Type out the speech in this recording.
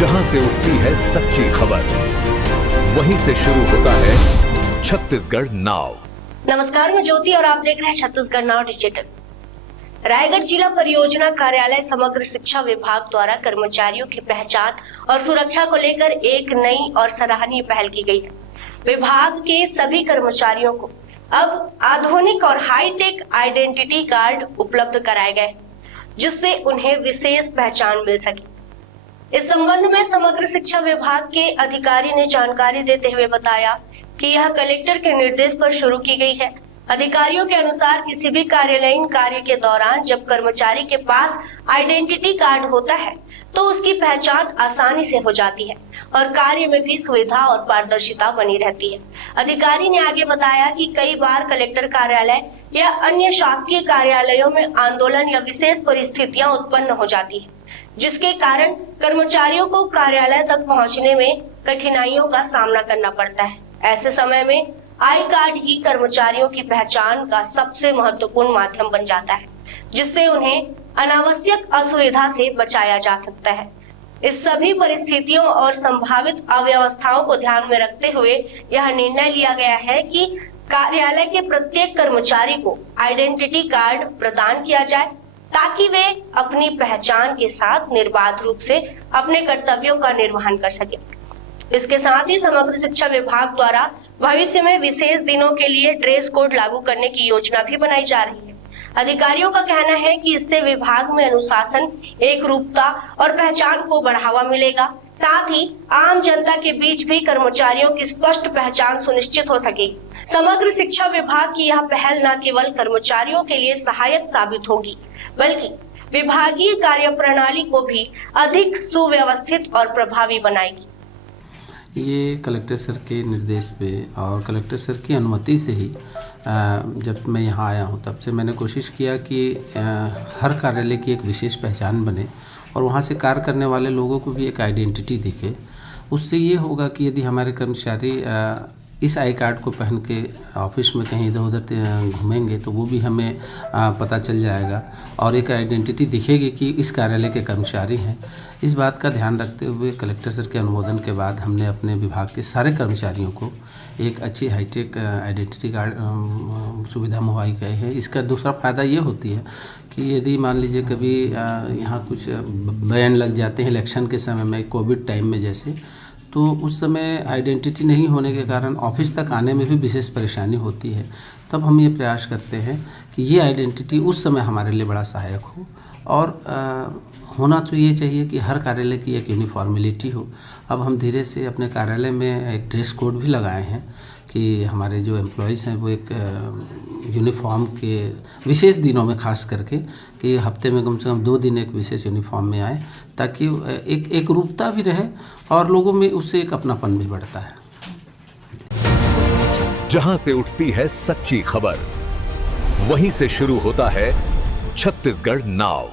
जहां से उठती है सच्ची खबर, वहीं से शुरू होता है छत्तीसगढ़ नाव। नमस्कार, मैं ज्योति और आप देख रहे हैं छत्तीसगढ़ नाव डिजिटल। रायगढ़ जिला परियोजना कार्यालय समग्र शिक्षा विभाग द्वारा कर्मचारियों की पहचान और सुरक्षा को लेकर एक नई और सराहनीय पहल की गई है। विभाग के सभी कर्मचारियों को अब आधुनिक और हाईटेक आइडेंटिटी कार्ड उपलब्ध कराए गए, जिससे उन्हें विशेष पहचान मिल सके। इस संबंध में समग्र शिक्षा विभाग के अधिकारी ने जानकारी देते हुए बताया कि यह कलेक्टर के निर्देश पर शुरू की गई है। अधिकारियों के अनुसार किसी भी कार्यालयीन कार्य के दौरान जब कर्मचारी के पास आइडेंटिटी कार्ड होता है तो उसकी पहचान आसानी से हो जाती है और कार्य में भी सुविधा और पारदर्शिता बनी रहती है। अधिकारी ने आगे बताया कि कई बार कलेक्टर कार्यालय या अन्य शासकीय कार्यालयों में आंदोलन या विशेष परिस्थितियां उत्पन्न हो जाती है, जिसके कारण कर्मचारियों को कार्यालय तक पहुंचने में कठिनाइयों का सामना करना पड़ता है। ऐसे समय में आई कार्ड ही कर्मचारियों की पहचान का सबसे महत्वपूर्ण माध्यम बन जाता है, जिससे उन्हें अनावश्यक असुविधा से बचाया जा सकता है। इस सभी परिस्थितियों और संभावित अव्यवस्थाओं को ध्यान में रखते हुए यह निर्णय लिया गया है कि कार्यालय के प्रत्येक कर्मचारी को आइडेंटिटी कार्ड प्रदान किया जाए, ताकि वे अपनी पहचान के साथ निर्बाध रूप से अपने कर्तव्यों का निर्वहन कर सके। इसके साथ ही समग्र शिक्षा विभाग द्वारा भविष्य में विशेष दिनों के लिए ड्रेस कोड लागू करने की योजना भी बनाई जा रही है। अधिकारियों का कहना है कि इससे विभाग में अनुशासन, एकरूपता और पहचान को बढ़ावा मिलेगा। साथ ही आम जनता के बीच भी कर्मचारियों की स्पष्ट पहचान सुनिश्चित हो सकेगी। समग्र शिक्षा विभाग की यह पहल न केवल कर्मचारियों के लिए सहायक साबित होगी, बल्कि विभागीय कार्यप्रणाली को भी अधिक सुव्यवस्थित और प्रभावी बनाएगी। ये कलेक्टर सर के निर्देश पे और कलेक्टर सर की अनुमति से ही जब मैं यहाँ आया हूँ तब से मैंने कोशिश किया कि हर कार्यालय की एक विशेष पहचान बने और वहाँ से कार्य करने वाले लोगों को भी एक आइडेंटिटी दिखे। उससे ये होगा कि यदि हमारे कर्मचारी इस आई कार्ड को पहन के ऑफिस में कहीं इधर उधर घूमेंगे तो वो भी हमें पता चल जाएगा और एक आइडेंटिटी दिखेगी कि इस कार्यालय के कर्मचारी हैं। इस बात का ध्यान रखते हुए कलेक्टर सर के अनुमोदन के बाद हमने अपने विभाग के सारे कर्मचारियों को एक अच्छी हाईटेक आइडेंटिटी कार्ड सुविधा मुहैया की है। इसका दूसरा फ़ायदा ये होती है कि यदि मान लीजिए कभी यहाँ कुछ बैन लग जाते हैं इलेक्शन के समय में, कोविड टाइम में जैसे, तो उस समय आइडेंटिटी नहीं होने के कारण ऑफिस तक आने में भी विशेष परेशानी होती है। तब हम ये प्रयास करते हैं कि ये आइडेंटिटी उस समय हमारे लिए बड़ा सहायक हो और होना तो ये चाहिए कि हर कार्यालय की एक यूनिफॉर्मिलिटी हो। अब हम धीरे से अपने कार्यालय में एक ड्रेस कोड भी लगाए हैं कि हमारे जो एम्प्लॉयज़ हैं वो एक यूनिफॉर्म के विशेष दिनों में खास करके कि हफ्ते में कम से कम 2 दिन एक विशेष यूनिफॉर्म में आए, ताकि एक रूपता भी रहे और लोगों में उससे एक अपनापन भी बढ़ता है। जहां से उठती है सच्ची खबर, वहीं से शुरू होता है छत्तीसगढ़ नाव।